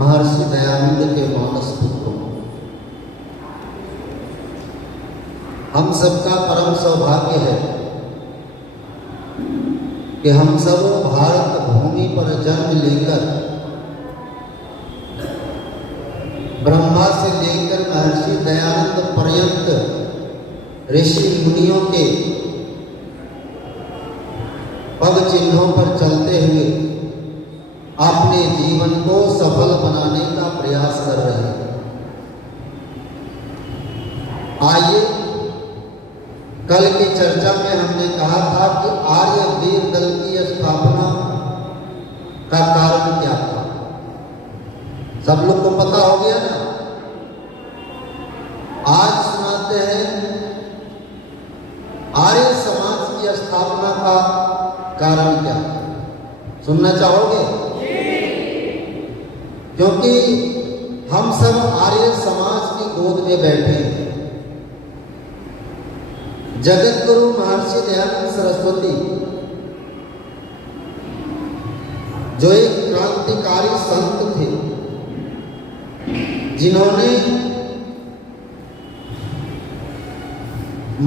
महर्षि दयानंद के मानस पुत्रों, हम सबका परम सौभाग्य है कि हम सब भारत भूमि पर जन्म लेकर ब्रह्मा से लेकर महर्षि दयानंद पर्यंत ऋषि मुनियों के पग चिन्हों पर चलते हुए अपने जीवन को सफल बनाने का प्रयास कर रहे हैं। आइए, कल की चर्चा में हमने कहा था कि आर्य वीर दल की स्थापना का कारण क्या था। सब लोग को पता हो गया ना। आज सुनाते हैं आर्य समाज की स्थापना का कारण क्या। सुनना चाहोगे? क्योंकि हम सब आर्य समाज की गोद में बैठे हैं। जगत गुरु महर्षि दयानंद सरस्वती, जो एक क्रांतिकारी संत थे, जिन्होंने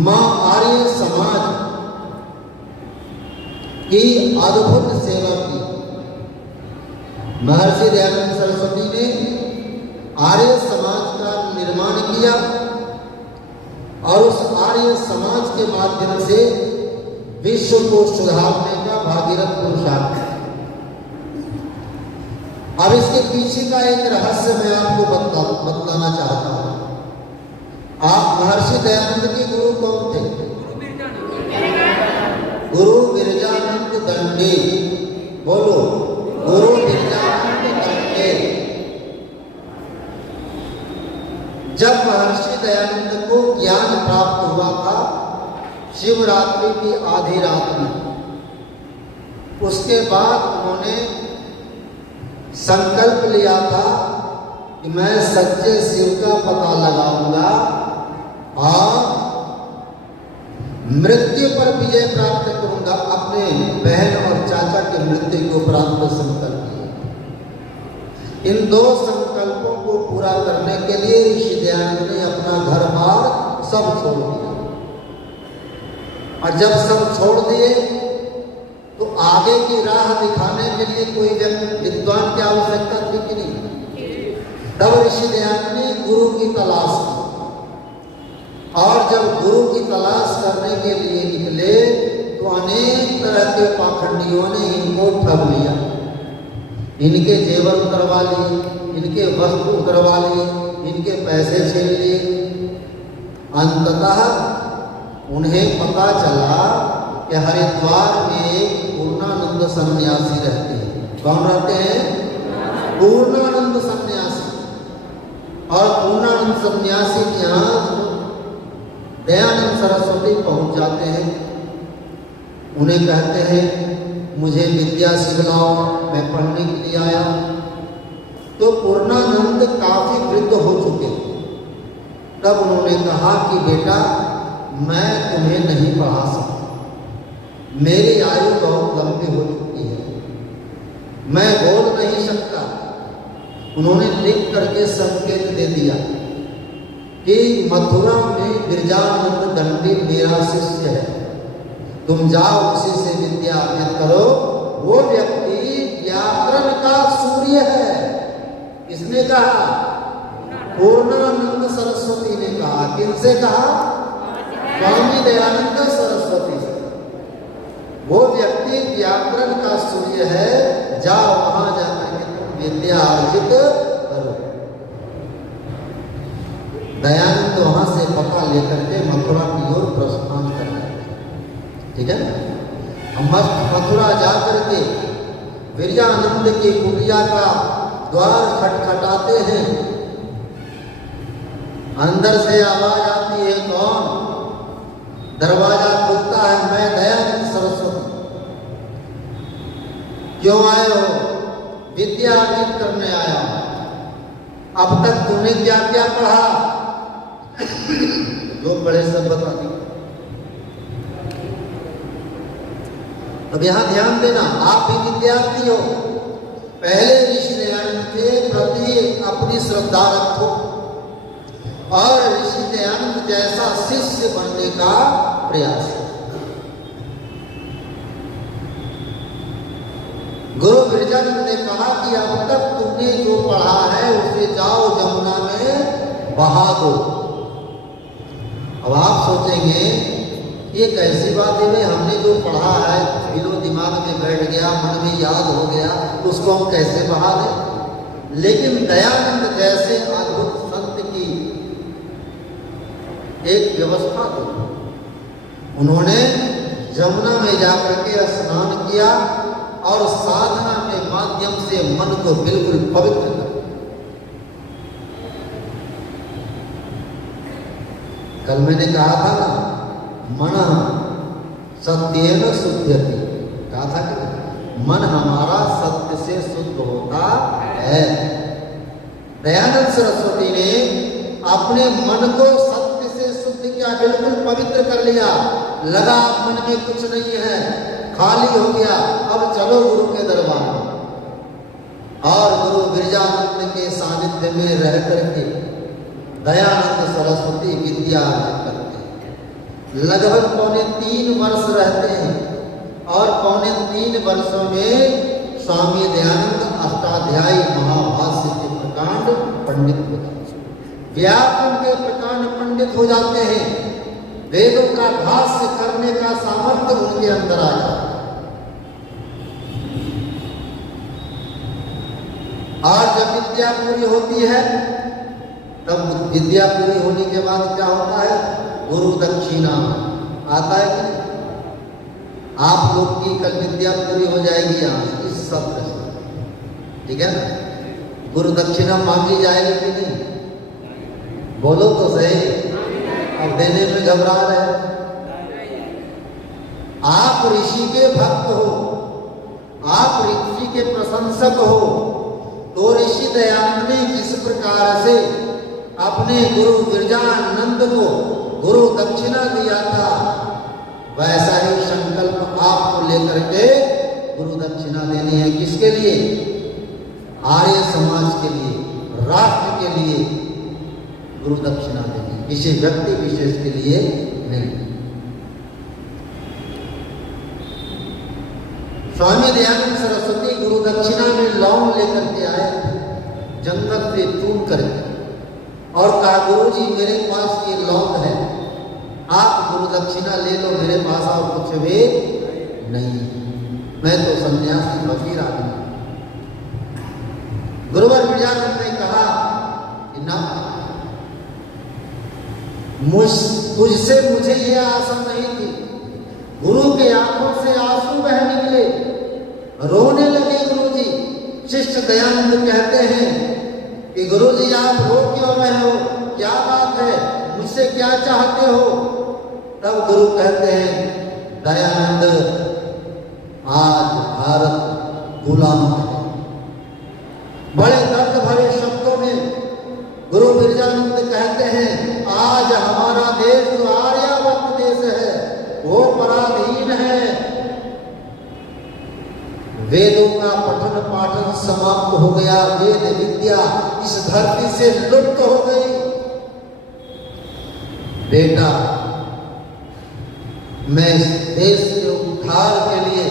मां आर्य समाज की अद्भुत सेवा की। महर्षि दयानंद सरस्वती ने आर्य समाज का निर्माण किया और उस आर्य समाज के माध्यम से विश्व को सुधारने का भागीरथ पुरुषार्थ है। अब इसके पीछे का एक रहस्य मैं आपको बतलाना चाहता हूं। आप महर्षि दयानंद के गुरु कौन थे? गुरु बिरजानंद दंडे। बोलो, गुरु बिरजानंद दंडे। जब महर्षि दयानंद को ज्ञान प्राप्त हुआ था शिवरात्रि की आधी रात में, उसके बाद उन्होंने संकल्प लिया था कि मैं सच्चे शिव का पता लगाऊंगा और मृत्यु पर विजय प्राप्त करूंगा। अपने बहन और चाचा के मृत्यु के उपरांत संकल्प लिया। इन दो संकल्पों को पूरा करने के लिए ऋषि दयानंद ने अपना घर बार सब छोड़ दिया। और जब सब छोड़ दिए तो आगे की राह दिखाने के लिए कोई विद्वान की आवश्यकता थी कि नहीं। तब ऋषि दयानंद ने गुरु की तलाश की और जब गुरु की तलाश करने के लिए निकले तो अनेक तरह के पाखंडियों ने इनको ठग लिया। इनके जेवर उतरवा लिए, इनके वस्त्र उतरवा लिए, इनके पैसे छीन लिए। अंततः उन्हें पता चला कि हरिद्वार में पूर्णानंद सन्यासी रहते हैं। कौन रहते हैं? पूर्णानंद सन्यासी। और पूर्णानंद सन्यासी के यहाँ दयानंद सरस्वती पहुंच जाते हैं। उन्हें कहते हैं मुझे विद्या सिखलाओ, मैं पढ़ने के लिए आया। तो पूर्णानंद काफी वृद्ध हो चुके। तब उन्होंने कहा कि बेटा, मैं तुम्हें नहीं पढ़ा सकता, मेरी आयु बहुत लंबी हो चुकी है, मैं बोल नहीं सकता। उन्होंने लिख करके संकेत दे दिया कि मथुरा में बिरजानंद दंडी मेरा शिष्य है, तुम जाओ उसी से विद्या अर्जित करो। वो व्यक्ति व्याकरण का सूर्य है। किसने कहा? पूर्णानंद सरस्वती ने कहा। किनसे कहा? स्वामी दयानंद सरस्वती से। वो व्यक्ति व्याकरण का सूर्य है, जाओ वहां जाकर के तुम विद्या अर्जित करो। दयानंद वहां से पता लेकर के मथुरा की ओर प्रस्थान कर रहे थे। ठीक है ना। मथुरा जाकर के विरजानंद की कुटिया का द्वार खटखटाते हैं। अंदर से आवाज आती है, कौन? दरवाजा खुलता है, मैं दयानंद सरस्वती। क्यों आए हो? विद्या अर्जित करने आया हूं। अब तक तूने क्या क्या पढ़ा? जो पढ़े सब बता दी। अब यहां ध्यान देना, आप भी विद्यार्थी हो। पहले ऋषि दयानंद के प्रति अपनी श्रद्धा रखो और ऋषि दयानंद जैसा शिष्य बनने का प्रयास करो। गुरु गिरिजानंद ने कहा कि अब तक तुमने जो पढ़ा है उसे जाओ जमुना में बहा दो। अब आप सोचेंगे ये कैसी बात है भाई, हमने जो पढ़ा है दिलो दिमाग में बैठ गया, मन में याद हो गया, उसको हम कैसे बहा दें। लेकिन दयानंद जैसे अद्भुत संत की एक व्यवस्था थी। उन्होंने जमुना में जाकर के स्नान किया और साधना के माध्यम से मन को बिल्कुल पवित्र कर। कल मैंने कहा था ना, मन सत्येन शुद्ध्यति, कहा था कि मन हमारा सत्य से शुद्ध होता है। दयानंद सरस्वती ने अपने मन को सत्य से शुद्ध किया, बिल्कुल पवित्र कर लिया। लगा मन में कुछ नहीं है, खाली हो गया, अब चलो गुरु के दरबार में। और गुरु गिरिजानंद के सानिध्य में रह करके दयानंद सरस्वती विद्या करते हैं। लगभग 3.25 वर्ष रहते हैं और 3.25 वर्षों में स्वामी दयानंद अष्टाध्यायी महाभाष्य के प्रकांड पंडित हो जाते हैं। व्याकरण के प्रकांड पंडित हो जाते हैं। वेदों का भाष्य करने का सामर्थ्य उनके अंदर आया। और जब विद्या पूरी होती है, तब विद्या पूरी होने के बाद क्या होता है, गुरु दक्षिणा आता है कि आप लोग की कल विद्या पूरी हो जाएगी आज इस सत्र से, ठीक है ना। गुरु दक्षिणा मांगी जाएगी कि नहीं, बोलो तो सही। अब देने में घबरा रहे। आप ऋषि के भक्त हो, आप ऋषि के प्रशंसक हो, तो ऋषि दयानंद ने जिस प्रकार से अपने गुरु गिरिजानंद को गुरु दक्षिणा दिया था, वैसा ही संकल्प आपको लेकर के गुरु दक्षिणा देनी है। किसके लिए? आर्य समाज के लिए, राष्ट्र के लिए गुरु दक्षिणा देनी, किसी व्यक्ति विशेष के लिए नहीं। स्वामी दयानंद सरस्वती गुरु दक्षिणा में लौंग लेकर के आए थे, जंगल से चून करके, और कहा गुरु जी मेरे पास ये लौंग है, आप गुरु दक्षिणा ले लो, मेरे पास और कुछ भी नहीं, मैं तो सन्यासी फकीर आदमी। गुरुवर गिरिजानंद ने कहा कि ना, तुझसे मुझे ये आशा नहीं थी। गुरु के आंखों से आंसू बह निकले, रोने लगे गुरु जी। शिष्य दयानंद कहते हैं कि गुरु जी आप रो क्यों रहे हो, क्या बात है, मुझसे क्या चाहते हो? तब गुरु कहते हैं दयानंद आज भारत गुलाम है। बड़े दर्द भरे शब्दों में गुरु गिरिजानंद कहते हैं आज हमारा देश जो आर्यावर्त देश है वो पराधीन है। वेदों का पठन पाठन समाप्त हो गया, वेद विद्या इस धरती से लुप्त हो गई। बेटा मैं इस देश के उद्धार के लिए,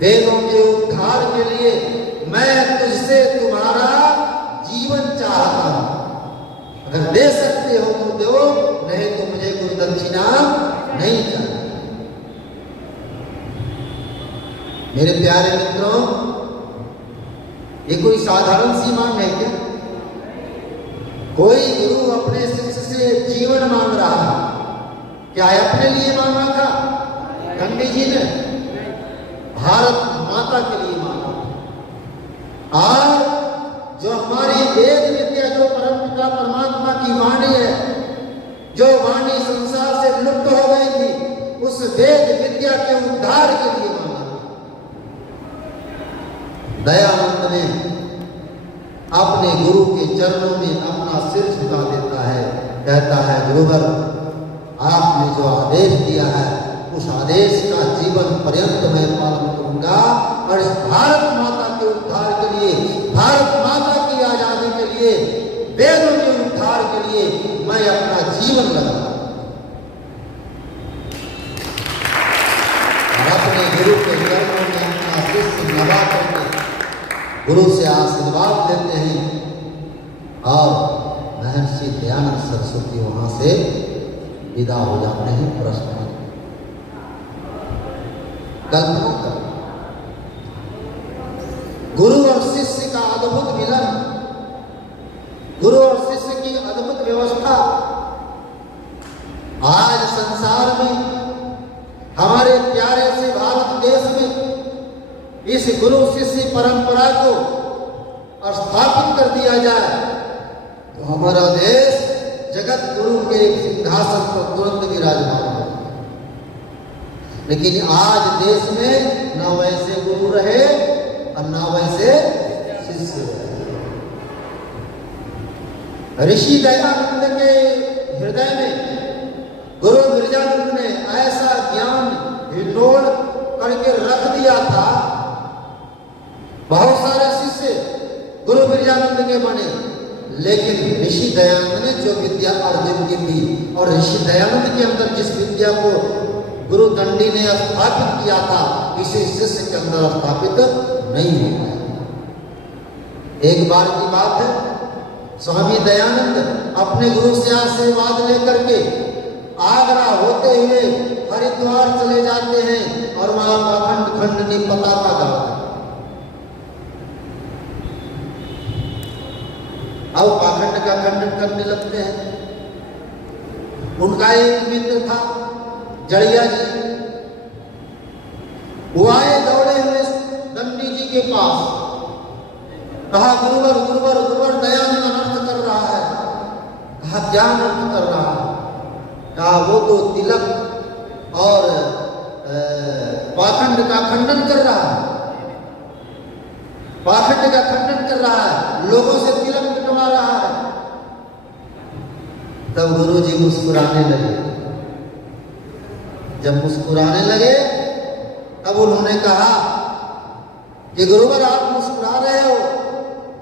वेदों के उद्धार के लिए मैं तुझसे तुम्हारा जीवन चाहता हूं। अगर दे सकते हो तो दो, नहीं तो मुझे गुरु दक्षिणा नहीं चाहिए। मेरे प्यारे मित्रों, ये कोई साधारण सी मांग है क्या? कोई गुरु अपने शिष्य से जीवन मांग रहा है, क्या है अपने लिए मांगा था? पंडित जी ने भारत माता के लिए मांगा। और जो हमारी वेद विद्या, जो परमपिता परमात्मा की वाणी है, जो वाणी संसार से लुप्त हो गई थी, उस वेद विद्या के उद्धार के लिए मांगा। दयानंद ने अपने गुरु के चरणों में अपना सिर झुका देता है, कहता है गुरुवर आपने जो आदेश दिया है उस आदेश का जीवन पर्यंत मैं पालन करूंगा और इस भारत माता के उद्धार के लिए, भारत माता जीवन लगा और अपने गुरु के चरणों में अपना शिष्य नवा करके गुरु से आशीर्वाद लेते हैं और महर्षि दयानंद सरस्वती वहां से विदा हो जाते हैं। प्रश्न कल्पना कर, गुरु और शिष्य का अद्भुत मिलन, गुरु और शिष्य की अद्भुत व्यवस्था आज संसार में हमारे प्यारे से भारत देश में इस गुरु शिष्य परंपरा को स्थापित कर दिया जाए तो हमारा देश जगत गुरु के एक सिंहासन पर तुरंत विराजमान हो। लेकिन आज देश में न वैसे गुरु रहे और न वैसे शिष्य रहे। ऋषि दयानंद के हृदय में गुरु बिरजानंद ने ऐसा ज्ञान हिंडोल करके रख दिया था, बहुत सारे शिष्य गुरु बिरजानंद के बने, लेकिन ऋषि दयानंद ने जो विद्या अर्जुन की थी और ऋषि दयानंद के अंदर जिस विद्या को गुरु दंडी ने स्थापित किया था इसे शिष्य के अंदर स्थापित नहीं हो पाया। एक बार की बात है, स्वामी दयानंद अपने गुरु से आशीर्वाद लेकर के आगरा होते हुए हरिद्वार चले जाते हैं और वहां पाखंड खंडनी पताका गाते हैं। अब पाखंड का खंडन करने लगते हैं। उनका एक मित्र था जड़िया जी, वो आए दौड़े हुए दंडी जी के पास, कहा गुरुवर गुरुवर गुरुवर दयानंद अनर्थ कर रहा है। कहा क्या अनर्थ कर रहा है? कहा वो तो तिलक और पाखंड का खंडन कर रहा है, पाखंड का खंडन कर रहा है, लोगों से तिलक पिटवा रहा है। तब गुरु जी मुस्कुराने लगे। जब मुस्कुराने लगे तब उन्होंने कहा कि गुरुवर आप मुस्कुरा रहे हो,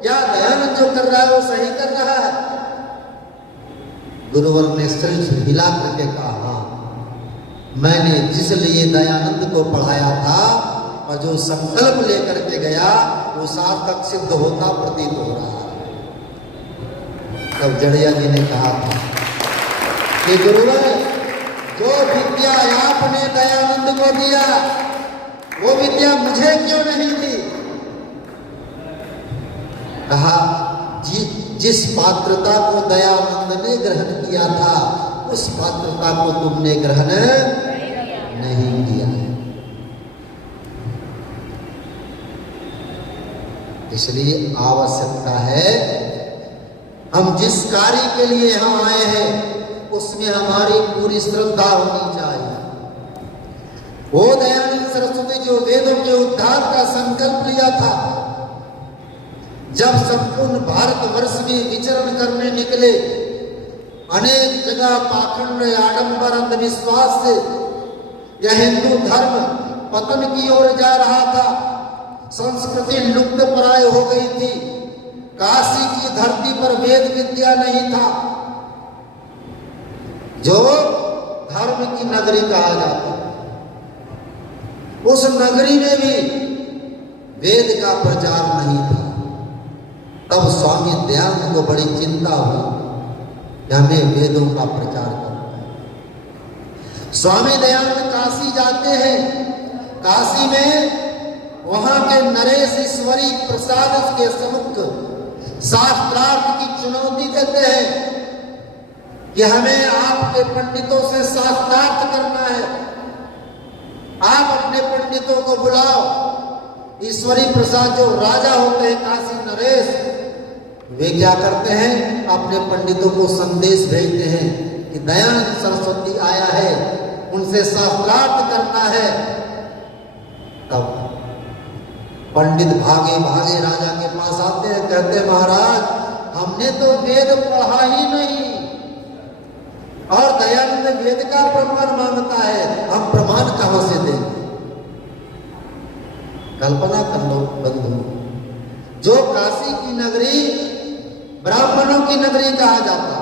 क्या दयानंद जो कर रहा है वो सही कर रहा है? गुरुवर ने सिर हिला करके कहा हाँ, मैंने जिस लिए दयानंद को पढ़ाया था और जो संकल्प लेकर के गया वो सार्थक सिद्ध होता प्रतीत हो रहा है। तब जड़िया जी ने कहा था कि गुरुवर जो विद्या आपने दयानंद को दिया वो विद्या मुझे क्यों नहीं दी? कहा जिस पात्रता को दयानंद ने ग्रहण किया था उस पात्रता को तुमने ग्रहण नहीं किया। इसलिए आवश्यकता है हम जिस कार्य के लिए यहाँ आए हैं उसमें हमारी पूरी श्रद्धा होनी चाहिए। वो दयानंद सरस्वती जो वेदों के उद्धार का संकल्प लिया था, जब संपूर्ण भारतवर्ष में विचरण करने निकले, अनेक जगह पाखंड आडंबर अंधविश्वास से यह हिंदू धर्म पतन की ओर जा रहा था, संस्कृति लुप्त प्राय हो गई थी, काशी की धरती पर वेद विद्या नहीं था जो धर्म की नगरी कहा जाता, उस नगरी में भी वेद का प्रचार नहीं था। तब स्वामी दयानंद को बड़ी चिंता हुई कि हमें वेदों का प्रचार करना है। स्वामी दयानंद काशी जाते हैं, काशी में वहां के नरेश ईश्वरी प्रसाद के सम्मुख शास्त्रार्थ की चुनौती देते हैं कि हमें आपके पंडितों से शास्त्रार्थ करना है, आप अपने पंडितों को बुलाओ। ईश्वरी प्रसाद जो राजा होते हैं काशी नरेश, वे क्या करते हैं, अपने पंडितों को संदेश भेजते हैं कि दयानंद सरस्वती आया है, उनसे शास्त्रार्थ करना है। तब पंडित भागे भागे राजा के पास आते हैं, कहते महाराज हमने तो वेद पढ़ा ही नहीं और दयानंद वेद का प्रमाण मांगता है, हम प्रमाण कहां से दें? कल्पना कर लो बंधु, जो काशी की नगरी ब्राह्मणों की नगरी कहा जाता,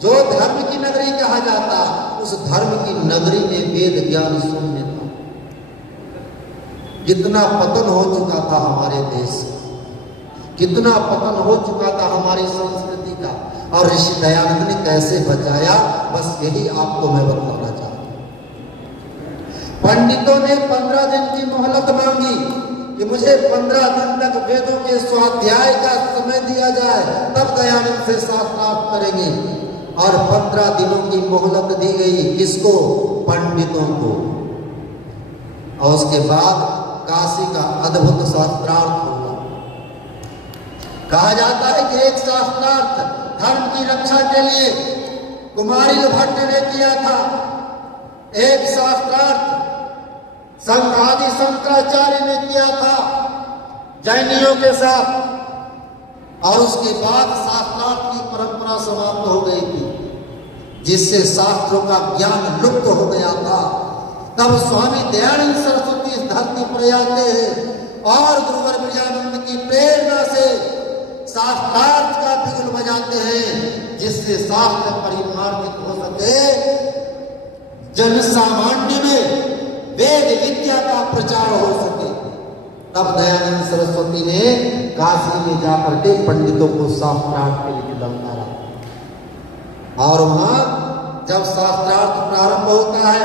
जो धर्म की नगरी कहा जाता, उस धर्म की नगरी में वेद ज्ञान शून्य था। कितना पतन हो चुका था हमारे देश, कितना पतन हो चुका था हमारी संस्कृति का, और ऋषि दयानंद ने कैसे बचाया, बस यही आपको मैं बताना चाहता हूं। पंडितों ने 15 दिन की मोहलत मांगी कि मुझे 15 दिन तक वेदों के स्वाध्याय का समय दिया जाए, तब दयानंद से शास्त्रार्थ करेंगे। और 15 दिनों की मोहलत दी गई, किसको? पंडितों को। और उसके बाद काशी का अद्भुत शास्त्रार्थ होगा। कहा जाता है कि एक शास्त्रार्थ धर्म की रक्षा के लिए कुमारिल भट्ट ने किया था, एक शास्त्रार्थ संघादि शंकराचार्य ने किया था जैनियों के साथ, और उसके बाद शास्त्रार्थ की परंपरा समाप्त हो गई थी, जिससे शास्त्रों का ज्ञान लुप्त हो गया था। तब स्वामी दयानंद सरस्वती इस धरती पर आते हैं और गुरुवर विजयानंद की प्रेरणा से शास्त्रार्थ का बिगुल बजाते हैं, जिससे शास्त्र परिमार्जित हो सके, जन सामान्य में वेद विद्या का प्रचार हो सके। तब दयानंद सरस्वती ने काशी में जाकर के पंडितों को शास्त्रार्थ के लिए ललकारा, और वहां जब शास्त्रार्थ प्रारंभ होता है,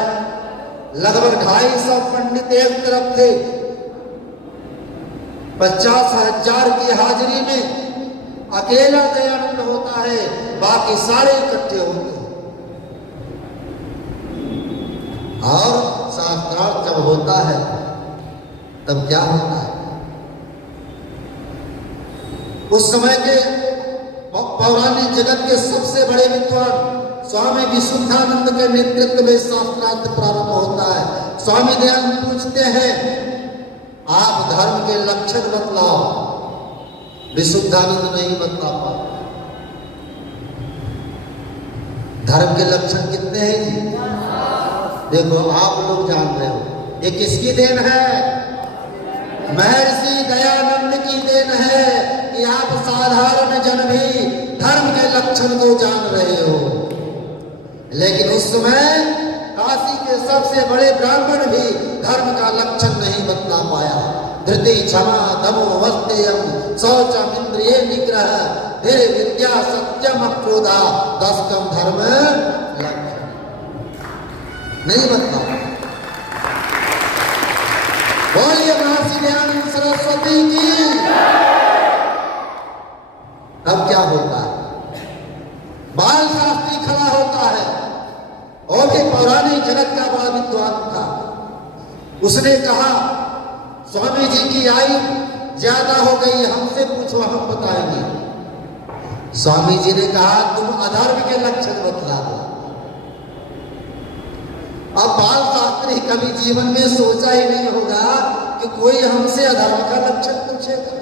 लगभग 250 पंडित एक तरफ थे, 50,000 की हाजिरी में अकेला दयानंद होता है, बाकी सारे इकट्ठे होते हैं। और शास्त्रार्थ जब होता है तब क्या होता है? उस समय के पौराणिक जगत के सबसे बड़े विद्वान स्वामी विशुद्धानंद के नेतृत्व में शास्त्रार्थ प्रारंभ होता है। स्वामी दयानंद पूछते हैं, आप धर्म के लक्षण बतलाओ। विशुद्धानंद नहीं बतला पाते। धर्म के लक्षण कितने हैं जी? देखो, आप लोग जान रहे हो, ये किसकी देन है? महर्षि दयानंद की देन है कि आप साधारण जन भी धर्म के लक्षण को जान रहे हो। लेकिन उस समय काशी के सबसे बड़े ब्राह्मण भी धर्म का लक्षण नहीं बतला पाया। धृति, क्षमा, दमो, वस्तेयम, शौचम, इंद्रिय निग्रह, धीर, विद्या, सत्यम, क्रोधा, 10 कम धर्म लक्षण नहीं बतला। बोलिए महर्षि दयानंद सरस्वती की। अब क्या होता है? बाल शास्त्री खड़ा होता है, और भी पौराणिक जगत का बड़ा विद्वान था। उसने कहा, स्वामी जी की आयु ज्यादा हो गई, हमसे पूछो, हम बताएंगे। स्वामी जी ने कहा, तुम अधर्म के लक्षण बतला दो। अब बाल शास्त्री कभी जीवन में सोचा ही नहीं होगा कि कोई हमसे अधर्म का लक्षण पूछेगा,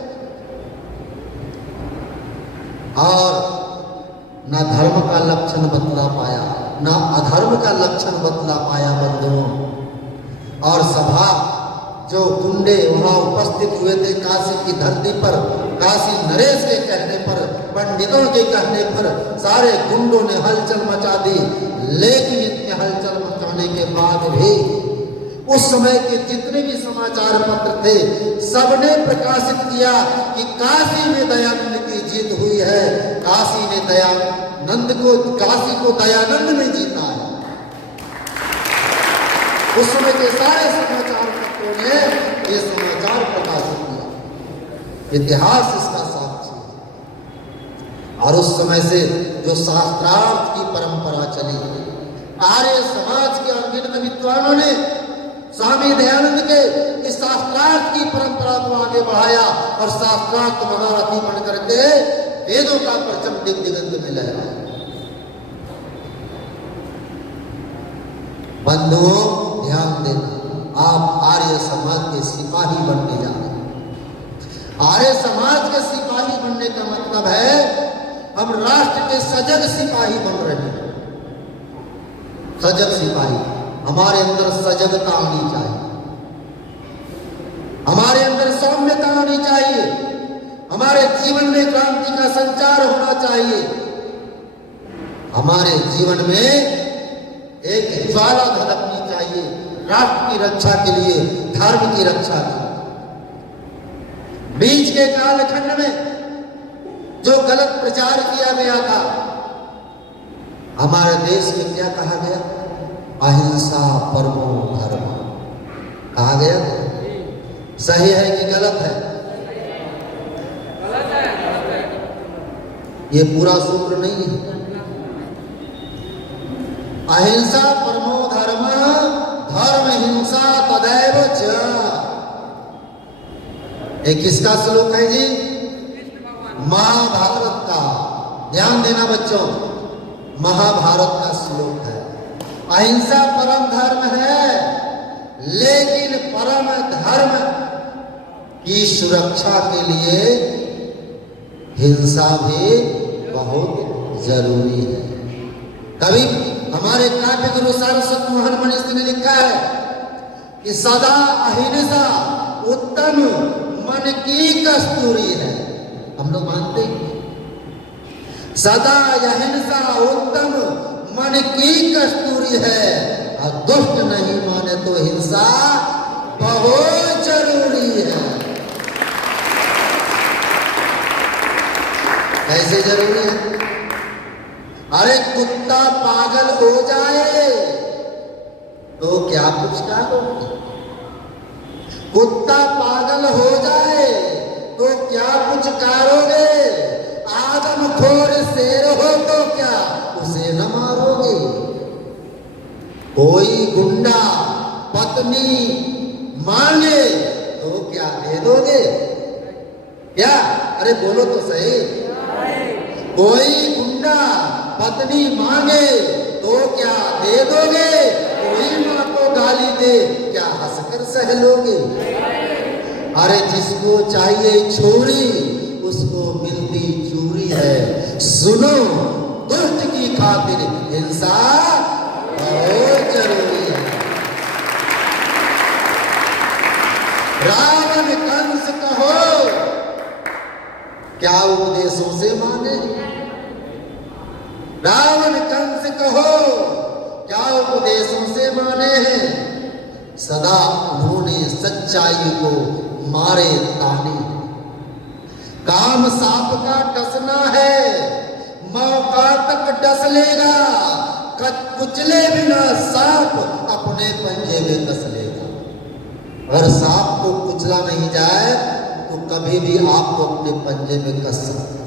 और ना धर्म का लक्षण बतला पाया, ना अधर्म का लक्षण बतला पाया बंधुओं। और सभा जो गुंडे वहां उपस्थित हुए थे काशी की धरती पर, काशी नरेश के कहने पर, पंडितों के कहने पर सारे गुंडों ने हलचल मचा दी। लेकिन इतने हलचल मचाने के बाद भी उस समय के जितने भी समाचार पत्र थे, सबने प्रकाशित किया कि काशी में दयानंद की जीत हुई है, काशी ने दयानंद को, काशी को दयानंद ने जीता है। उस समय के सारे समाचार पत्रों ने ये समाचार प्रकाशित किया। इतिहास इसका साक्षी है। और उस समय से जो शास्त्रार्थ की परंपरा चली, आर्य समाज के अनगिनत विद्वानों ने स्वामी दयानंद के इस शास्त्रार्थ की परंपरा को आगे बढ़ाया, और शास्त्रार्थ महारथी बन करके वेदों का परचम दिगंत में लहराया। बंधुओं, ध्यान देना, आप आर्य समाज के सिपाही बनने जा रहे हैं। आर्य समाज के सिपाही बनने का मतलब है हम राष्ट्र के सजग सिपाही बन रहे हैं। सजग सिपाही, हमारे अंदर सजगता आनी चाहिए, हमारे अंदर सौम्यता आनी चाहिए, हमारे जीवन में क्रांति का संचार होना चाहिए। हमारे जीवन में एक ज्वाला धड़कनी चाहिए राष्ट्र की रक्षा के लिए, धर्म की रक्षा के लिए। बीच के कालखंड में जो गलत प्रचार किया गया था, हमारे देश में क्या कहा गया? अहिंसा परमो धर्म कहा गया। सही है कि गलत है? ये पूरा सूत्र नहीं है। अहिंसा परमो धर्म, धर्म हिंसा तदैव च। ये किसका श्लोक है जी? महाभारत का। ध्यान देना बच्चों, महाभारत का श्लोक है। अहिंसा परम धर्म है, लेकिन परम धर्म की सुरक्षा के लिए हिंसा भी बहुत जरूरी है। कभी हमारे काव्य गुरु सारस्वत मोहन मनीषी ने लिखा है कि सदा अहिंसा उत्तम मन की कस्तूरी है। हम लोग मानते हैं सदा अहिंसा उत्तम मन की कस्तूरी है, और दुष्ट नहीं माने तो हिंसा बहुत जरूरी है। कैसे जरूरी है? अरे कुत्ता पागल हो जाए तो क्या कुछ करोगे? कुत्ता पागल हो जाए तो क्या कुछ करोगे? आदमखोर शेर हो तो क्या उसे न मारोगे? कोई गुंडा पत्नी मांगे तो क्या दे दोगे? क्या? अरे बोलो तो सही। कोई गुंडा पत्नी मांगे तो क्या दे दोगे? कोई मां को गाली दे क्या हंसकर सह लोगे? अरे जिसको चाहिए छोरी उसको मिलती चूरी है। सुनो, दुष्ट की खातिर हिंसा बहुत जरूरी है। रावण कंस कहो क्या उपदेशों से माने? रावण कंस कहो क्या उपदेशों से माने हैं? सदा उन्होंने सच्चाई को मारे ताने। काम सांप का डसना है, मौका तक डस लेगा, कुचले बिना सांप अपने पंजे में कस लेगा। अगर सांप को कुचला नहीं जाए तो कभी भी आपको अपने पंजे में कस सकता।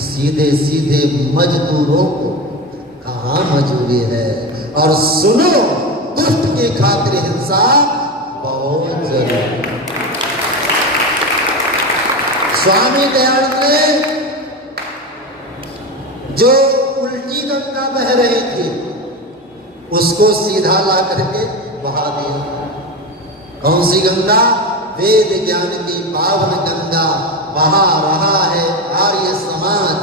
सीधे सीधे मजदूरों को कहाँ मजूरी है? और सुनो, दुष्ट की खातिर हिंसा बहुत जरूरी है। स्वामी दयानंद ने जो उल्टी गंगा बह रही थी उसको सीधा ला करके बहा दिया। कौन सी गंगा? वेद ज्ञान की पावन गंगा बहा रहा है आर्य समाज।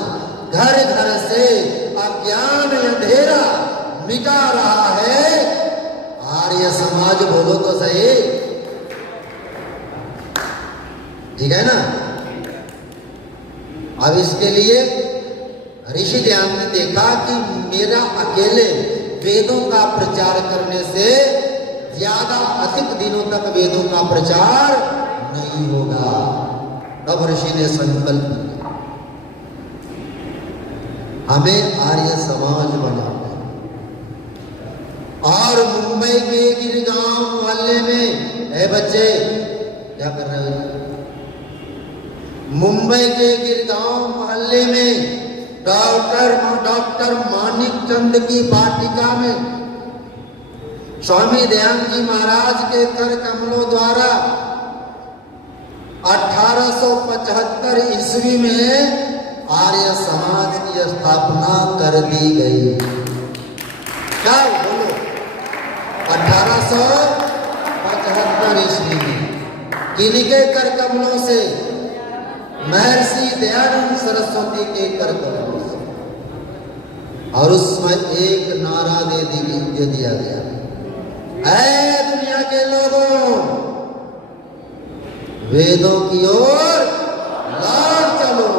घर घर से अज्ञान अंधेरा मिटा रहा है आर्य समाज। बोलो तो सही, ठीक है ना? अब इसके लिए ऋषि ध्यान ने देखा कि मेरा अकेले वेदों का प्रचार करने से ज्यादा अधिक दिनों तक वेदों का प्रचार नहीं होगा। तब ऋषि ने संकल्प किया हमें आर्य समाज बनाना। और मुंबई के गिरगांव मोहल्ले में, ए बच्चे क्या कर रहे हो? मुंबई के गिरगांव मोहल्ले में डॉक्टर मानिक चंद की वाटिका में स्वामी दयानंद जी महाराज के कर कमलों द्वारा 1875 ईस्वी में आर्य समाज की स्थापना कर दी गई। क्या बोलो? 1875 ईस्वी में किनके कर कमलों से? महर्षि दयानंद सरस्वती के कर कमलों से। और उसमें एक नारा दे दिया गया, ऐ दुनिया के लोगों, वेदों की ओर लौट चलो।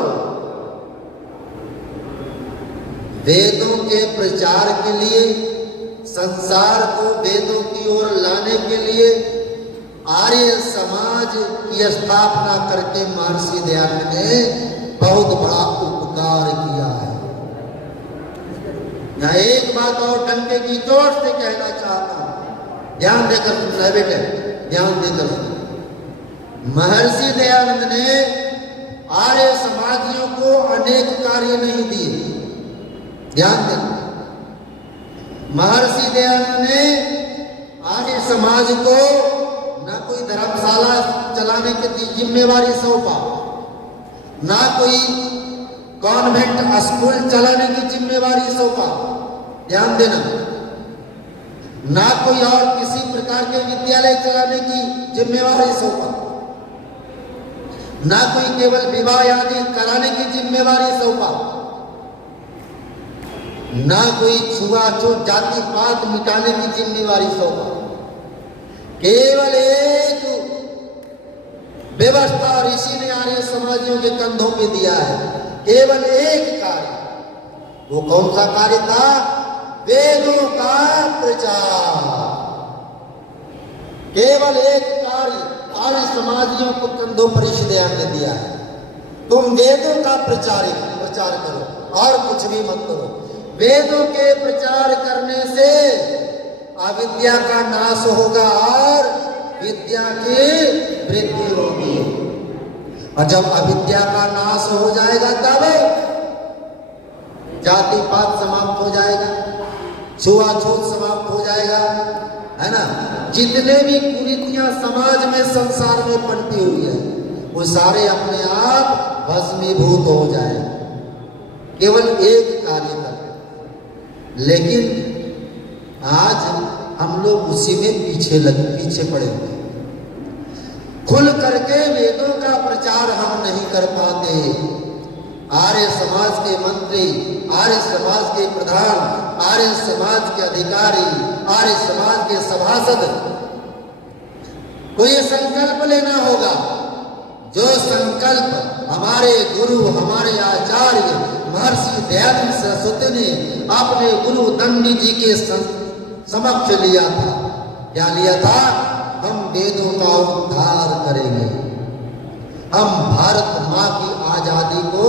वेदों के प्रचार के लिए, संसार को वेदों की ओर लाने के लिए आर्य समाज की स्थापना करके महर्षि दयानंद ने बहुत बड़ा उपकार किया है। यहाँ एक बात और डंके की चोट से कहना चाहता हूं, ध्यान देकर सुनना बेटे, ध्यान देकर सुनना। महर्षि दयानंद ने आर्य समाजियों को अनेक कार्य नहीं दिए, ध्यान देना। महर्षि दयानंद ने आर्य समाज को ना कोई धर्मशाला चलाने की जिम्मेवारी सौंपा, ना कोई कॉन्वेंट स्कूल चलाने की जिम्मेवारी सौंपा, ध्यान देना। ना कोई और किसी प्रकार के विद्यालय चलाने की जिम्मेवारी सौंपा, ना कोई केवल विवाह आदि कराने की जिम्मेवारी सौंपा, ना कोई छुआछूत जाति पात मिटाने की जिम्मेवारी सौंपा। केवल एक व्यवस्था ऋषि ने आर्य समाजियों के कंधों पे दिया है, केवल एक कार्य। वो कौन सा कार्य था? वेदों का प्रचार। केवल एक कार्य आर्य समाजियों को कंधों पर ऋषि दयानंद ने दिया है, तुम वेदों का प्रचार करो और कुछ भी मत करो। वेदों के प्रचार करने से अविद्या का नाश होगा और विद्या की वृद्धि होगी। और जब अविद्या का नाश हो जाएगा तब जाति पात समाप्त हो जाएगा, छुआछूत समाप्त हो जाएगा, है ना। जितने भी कुरीतियां समाज में संसार में पनपी हुई है वो सारे अपने आप भस्मीभूत हो जाए, केवल एक कार्य कर। लेकिन आज हम लोग उसी में पीछे पड़े हुए हैं। खुल करके वेदों का प्रचार हम नहीं कर पाते। आर्य समाज के मंत्री, आर्य समाज के प्रधान, आर्य समाज के अधिकारी, आर्य समाज के सभासद को ये संकल्प लेना होगा, जो संकल्प हमारे गुरु, हमारे आचार्य महर्षि दयानंद सरस्वती ने अपने गुरु दंडी जी के समक्ष लिया था। क्या लिया था? हम वेदों का उद्धार करेंगे, हम भारत माँ की आजादी को,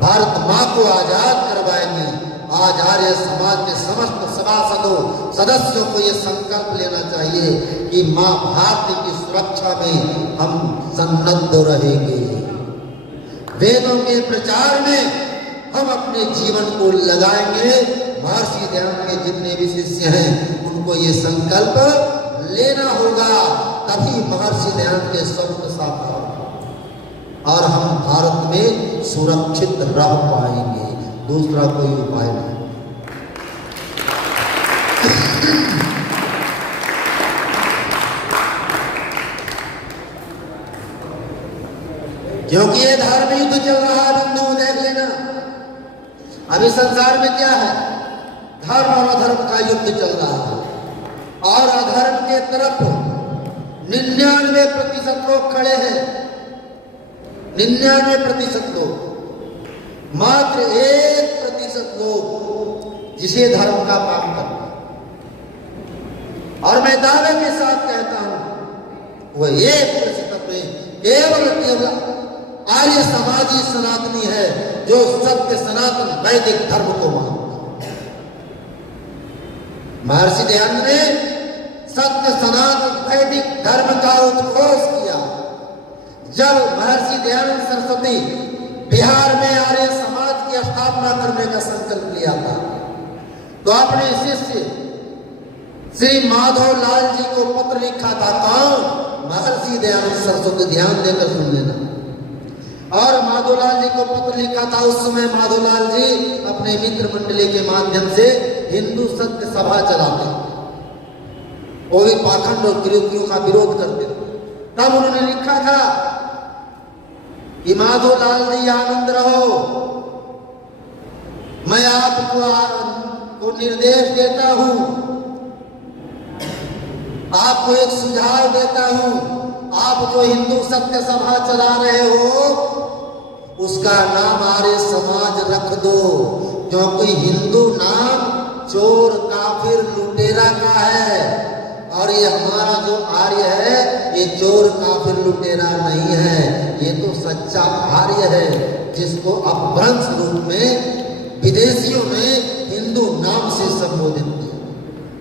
भारत माँ को आजाद करवाएंगे। आज आर्य समाज के समस्त सभासदों, सदस्यों को यह संकल्प लेना चाहिए कि माँ भारती की सुरक्षा में हम सन्नद्ध रहेंगे। वेदों के प्रचार में हम अपने जीवन को लगाएंगे। महर्षि दयानंद के जितने भी शिष्य हैं उनको ये संकल्प लेना होगा, तभी महर्षि दयानंद के स्वप्न साकार और हम भारत में सुरक्षित रह पाएंगे। दूसरा कोई उपाय नहीं। क्योंकि ये धर्म युद्ध चल रहा है, बंधुओं देख लेना। अभी संसार में क्या है? धर्म और अधर्म का युद्ध चल रहा है, और अधर्म के तरफ 99% लोग खड़े हैं। 99% लोग, मात्र 1% लोग जिसे धर्म का पालन करना। और मैं दावे के साथ कहता हूं वह 1% में केवल आर्य समाजी सनातनी है जो सत्य सनातन वैदिक धर्म को मानता। महर्षि दयानंद ने सत्य सनातन वैदिक धर्म का उत्कोष किया। जब महर्षि दयानंद सरस्वती बिहार में आर्य समाज की स्थापना करने का संकल्प लिया था, तो अपने शिष्य श्री माधव लाल जी को पत्र लिखा था। कौन? महर्षि दयानंद सरस्वती। ध्यान देकर सुन लेना। और माधोलाल जी को पत्र लिखा था। उस समय माधोलाल जी अपने मित्र मंडली के माध्यम से हिंदू सत्य सभा चलाते, वो भी पाखंड और कुरीतियों का विरोध करते। तब उन्होंने लिखा था कि माधोलाल जी आनंद रहो, मैं आपको निर्देश देता हूं, आपको एक सुझाव देता हूं। आप जो हिंदू सत्य सभा चला रहे हो उसका नाम आर्य समाज रख दो, क्योंकि हिंदू नाम चोर काफिर लुटेरा का है, और ये हमारा जो आर्य है ये चोर काफिर लुटेरा नहीं है, ये तो सच्चा आर्य है, जिसको अपभ्रंश रूप में विदेशियों ने हिंदू नाम से संबोधित किया,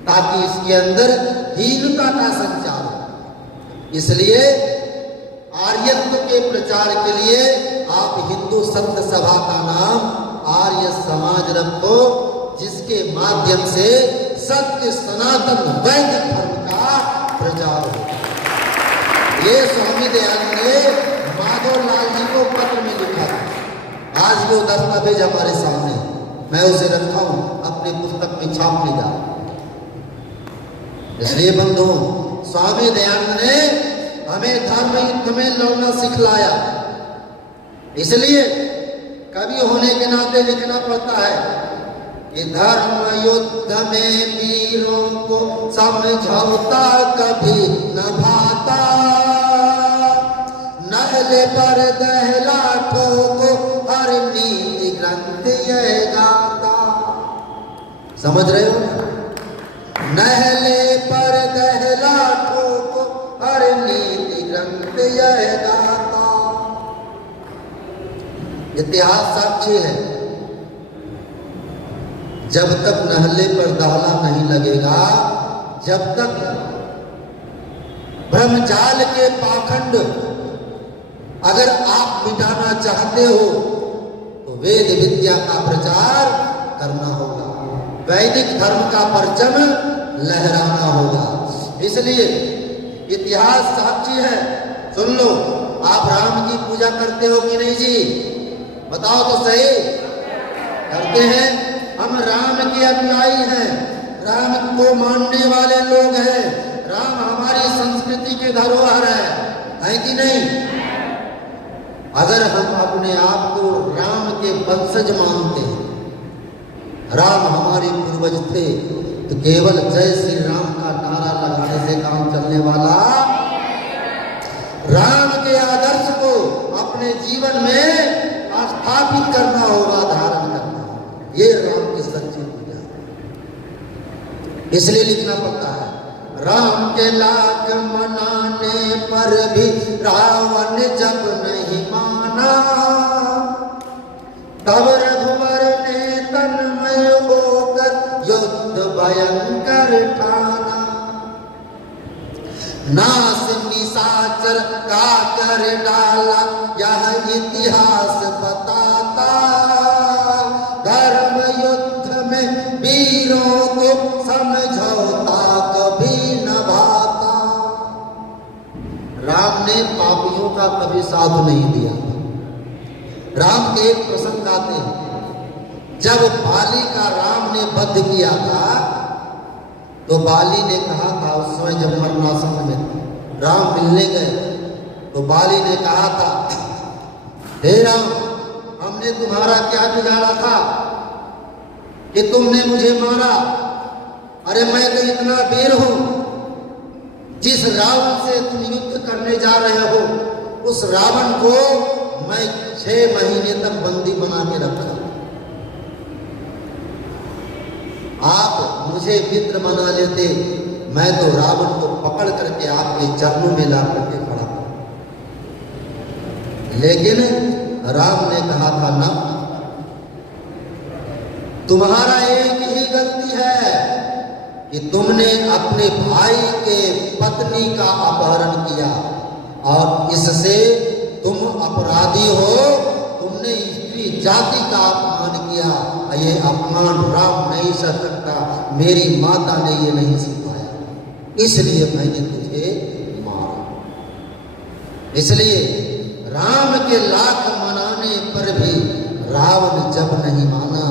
ताकि इसके अंदर हीनता का संचार हो। इसलिए आर्यत्व के प्रचार के लिए आप हिंदू संत सभा का नाम आर्य समाज रखो, जिसके माध्यम से सत्य सनातन वैदिक धर्म का प्रचार हो। ये स्वामी दयानंद ने माधवलाल जी को पत्र में लिखा था। आज वो दस्तावेज हमारे सामने, मैं उसे रखा हूं, अपनी पुस्तक में छाप ली जा। इसलिए बंधुओं, स्वामी दयानंद ने हमें धर्म युद्ध में लड़ना सिखलाया। इसलिए कवि होने के नाते लिखना पड़ता है कि धर्म युद्ध में वीरों को समझौता कभी न भाता, नहले पर दहला ठोको हर नीति ग्रंथ यह गाता। समझ रहे हो? नहले पर दहला ठोको हर नीति ग्रंथ यह गाता। इतिहास साक्षी है, जब तक नहले पर दहला नहीं लगेगा, जब तक ब्रह्मजाल के पाखंड अगर आप मिटाना चाहते हो तो वेद विद्या का प्रचार करना होगा, वैदिक धर्म का परचम लहराना होगा। इसलिए इतिहास साक्षी है। सुन लो, आप राम की पूजा करते हो कि नहीं जी? बताओ तो सही। करते हैं। हम राम के अनुयायी हैं, राम को मानने वाले लोग हैं। राम हमारी संस्कृति के धरोहर है कि नहीं? अगर हम अपने आप को राम के वंशज मानते हैं, राम हमारे पूर्वज थे, तो केवल जय श्री राम का नारा लगाने से काम चलने वाला, राम के आदर्श को अपने जीवन में स्थापित करना होगा, धारण करना होगा। ये राम की सच्ची पूजा है। इसलिए लिखना पड़ता है, राम के लाख मनाने पर भी रावण जब नहीं माना, तब रघुवर ने तन्मय होकर युद्ध भयंकर ठाना। नास निशाचर का कर डाला यह इतिहास बताता, धर्म युद्ध में वीरों को समझौता कभी न भाता। राम ने पापियों का कभी साथ नहीं दिया। राम के एक प्रसंग आते हैं, जब बाली का राम ने वध किया था, तो बाली ने कहा था, उस समय जब मरणासन में राम मिलने गए, तो बाली ने कहा था, हे राम, हमने तुम्हारा क्या बिगाड़ा था कि तुमने मुझे मारा? अरे मैं तो इतना वीर हूं, जिस रावण से तुम युद्ध करने जा रहे हो, उस रावण को मैं 6 महीने तक बंदी बना के रखा। आप मुझे मित्र बना लेते, मैं तो रावण को पकड़ करके आपके चरणों में ला करके खड़ा कर। लेकिन राम ने कहा था, ना, तुम्हारा एक ही गलती है कि तुमने अपने भाई के पत्नी का अपहरण किया, और इससे तुम अपराधी हो, तुमने स्त्री जाति का अपमान किया। ये अपमान राम नहीं सह सकता, मेरी माता ने ये नहीं सिखाया, इसलिए मैंने तुझे मारा। इसलिए राम के लाख मनाने पर भी रावण जब नहीं माना,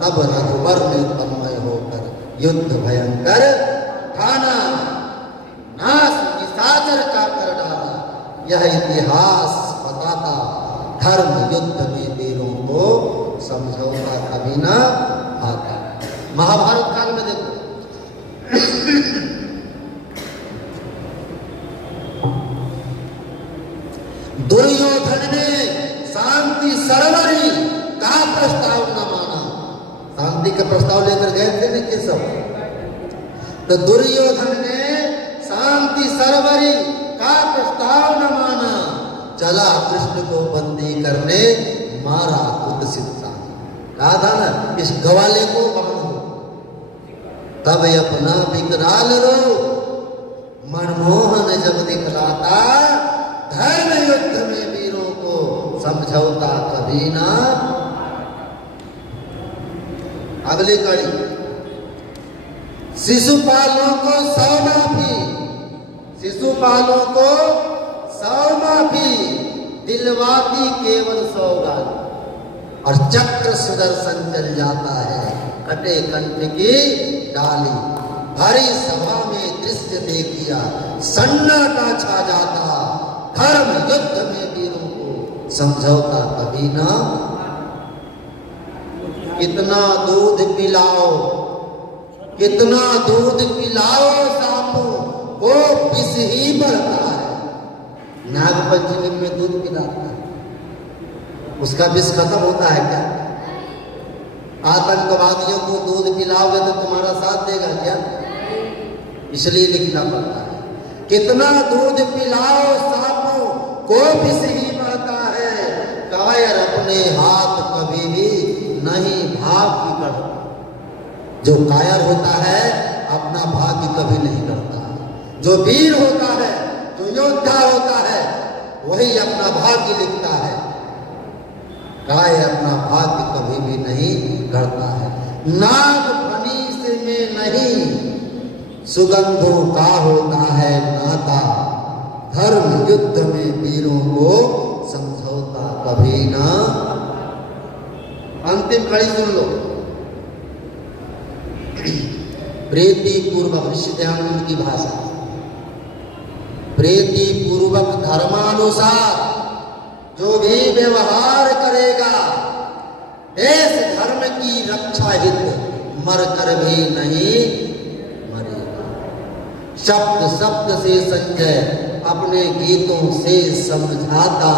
तब रघुवर ने तन्मय होकर युद्ध भयंकर ठाना, नास निशाचर का कर डाला यह इतिहास बताता, धर्म युद्ध में वीरों को समझौता कभी ना आता। महाभारत काल में देखो, दुर्योधन ने शांति शांति सरवरी का प्रस्ताव न माना। शांति का प्रस्ताव लेकर गए थे ना केशव, तो दुर्योधन ने शांति सरवरी का प्रस्ताव न माना, चला कृष्ण को बंदी करने, मारा कुत्सित। कहा था ना इस गवाले को बांधो, तब अपना विकराल रूप मनमोहन जब दिखलाता, धर्म युद्ध में वीरों को समझौता कभी ना। अगली कड़ी, शिशुपालों को 100 माफी, शिशुपालों को 100 माफी, दिलवाती केवल सौगात, और चक्र सुदर्शन चल जाता है, कटे कंठ की डाली। हरी सभा में दृश्य देखिया, सन्नाटा छा जाता, धर्म युद्ध में वीरों को समझौता कभी ना। कितना दूध पिलाओ, कितना दूध पिलाओ सांपों को, विष ही बढ़ता है। नागपंचमी में दूध पिलाता है, उसका विष खत्म होता है क्या? आतंकवादियों को दूध पिलाओगे तो तुम्हारा साथ देगा क्या? इसलिए लिखना पड़ता है, कितना दूध पिलाओ सांपों को विष ही बढ़ता है, कायर अपने हाथ कभी भी नहीं भाग बिगड़ता। जो कायर होता है अपना भाग्य कभी नहीं करता, जो वीर होता है, जो योद्धा होता है, वही अपना भाग्य लिखता है। कायर अपना भाग्य कभी भी नहीं करता है। नाग फनीस में नहीं, सुगंधों का होता है नाता, धर्म युद्ध में वीरों को समझौता कभी ना। अंतिम कड़ी सुन लो, प्रीति पूर्वक, ऋषि दयानंद की भाषा, प्रीति पूर्वक धर्मानुसार जो भी व्यवहार करेगा, देश धर्म की रक्षा हित मर कर भी नहीं मरेगा। शब्द शब्द से संजय अपने गीतों से समझाता,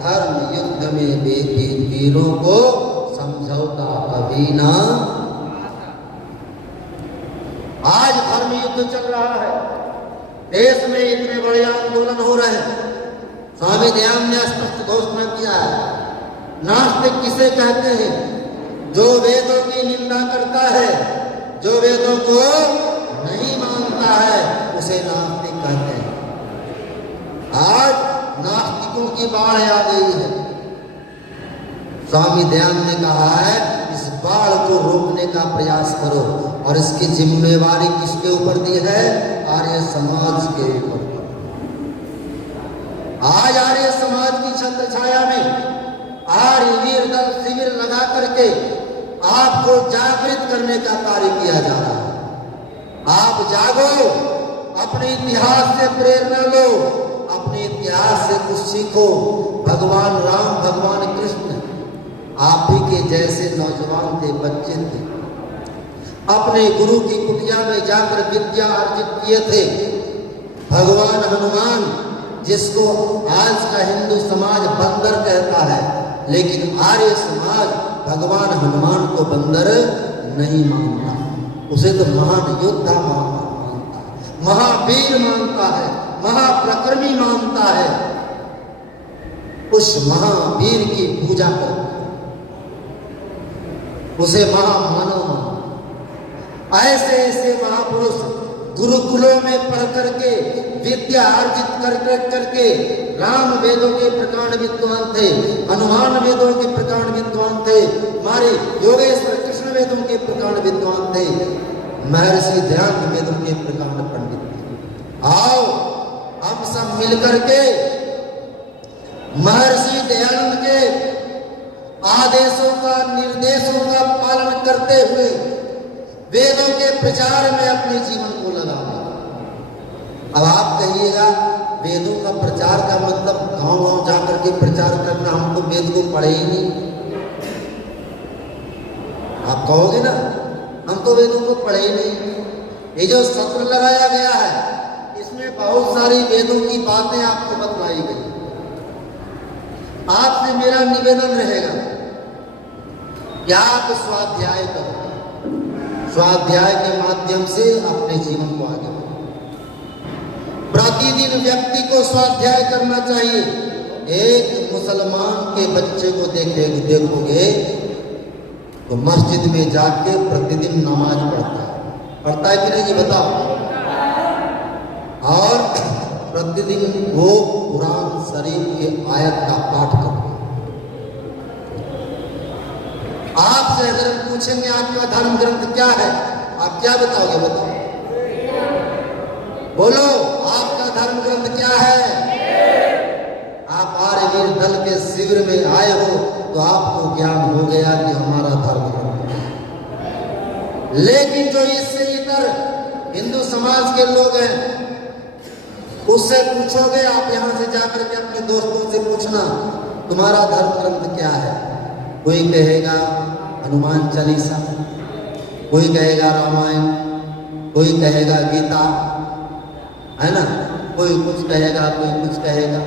धर्म युद्ध में वीरों को समझौता कभी ना। आज धर्म युद्ध चल रहा है, देश में इतने बड़े आंदोलन हो रहे हैं। स्वामी दयानंद ने स्पष्ट घोषणा किया है, नास्तिक किसे कहते हैं? जो वेदों की निंदा करता है, जो वेदों को नहीं मानता है, उसे नास्तिक कहते हैं। आज नास्तिकों की बाढ़ आ गई है। स्वामी दयानंद ने कहा है, इस बाढ़ को रोकने का प्रयास करो, और इसकी जिम्मेवारी किसके ऊपर दी है? आर्य समाज के ऊपर। आज आर्य समाज की छत्र छाया में आर्य वीर दल शिविर लगा करके आपको जागृत करने का कार्य किया जा रहा है। आप जागो, अपने इतिहास से प्रेरणा लो, अपने इतिहास से कुछ सीखो। भगवान राम, भगवान कृष्ण आप ही के जैसे नौजवान थे, बच्चे थे, अपने गुरु की कुटिया में जाकर विद्या अर्जित किए थे। भगवान हनुमान, जिसको आज का हिंदू समाज बंदर कहता है, लेकिन आर्य समाज भगवान हनुमान को बंदर नहीं मानता, उसे तो महान योद्धा मानता है, महावीर मानता है, महाप्रक्रमी मानता है। उस महावीर की पूजा करता है, उसे महामानव मानता। ऐसे ऐसे महापुरुष गुरुकुलों में पढ़ करके विद्या अर्जित करके राम वेदों के प्रकांड विद्वान थे, हनुमान वेदों के प्रकांड विद्वान थे, हमारे योगेश्वर कृष्ण वेदों के प्रकांड विद्वान थे, महर्षि दयानंद वेदों के प्रकांड पंडित थे। आओ हम सब मिलकर के महर्षि दयानंद के आदेशों का, निर्देशों का पालन करते हुए वेदों के प्रचार में अपने जीवन को लगाना। अब आप कहिएगा वेदों का प्रचार का मतलब गांव-गांव जाकर के प्रचार करना, हम तो वेद को पढ़े ही नहीं। आप कहोगे ना हम तो वेदों को पढ़े ही नहीं। ये जो सत्र लगाया गया है, इसमें बहुत सारी वेदों की बातें आपको बतलाई गई। आपसे मेरा निवेदन रहेगा कि आप स्वाध्याय करो, स्वाध्याय के माध्यम से अपने जीवन को आगे बढ़ाओ। प्रतिदिन व्यक्ति को स्वाध्याय करना चाहिए। एक मुसलमान के बच्चे को देखोगे तो मस्जिद में जाके प्रतिदिन नमाज पढ़ता है कि नहीं, ये बताओ। और प्रतिदिन वो कुरान शरीफ के आयत का पाठ करता है। आपसे अगर हम पूछेंगे आपका धर्म ग्रंथ क्या है, आप क्या बताओगे? बताओ, बोलो, आपका धर्म ग्रंथ क्या है? आप आर्यवीर दल के शिविर में आए हो तो आपको ज्ञान हो गया कि हमारा धर्म ग्रंथ है। लेकिन जो इससे इतर हिंदू समाज के लोग हैं, उससे पूछोगे, आप यहां से जाकर के अपने दोस्तों से पूछना तुम्हारा धर्म ग्रंथ क्या है। कोई कहेगा हनुमान चालीसा, कोई कहेगा रामायण, कोई कहेगा गीता, है ना, कोई कुछ कहेगा, कोई कुछ कहेगा।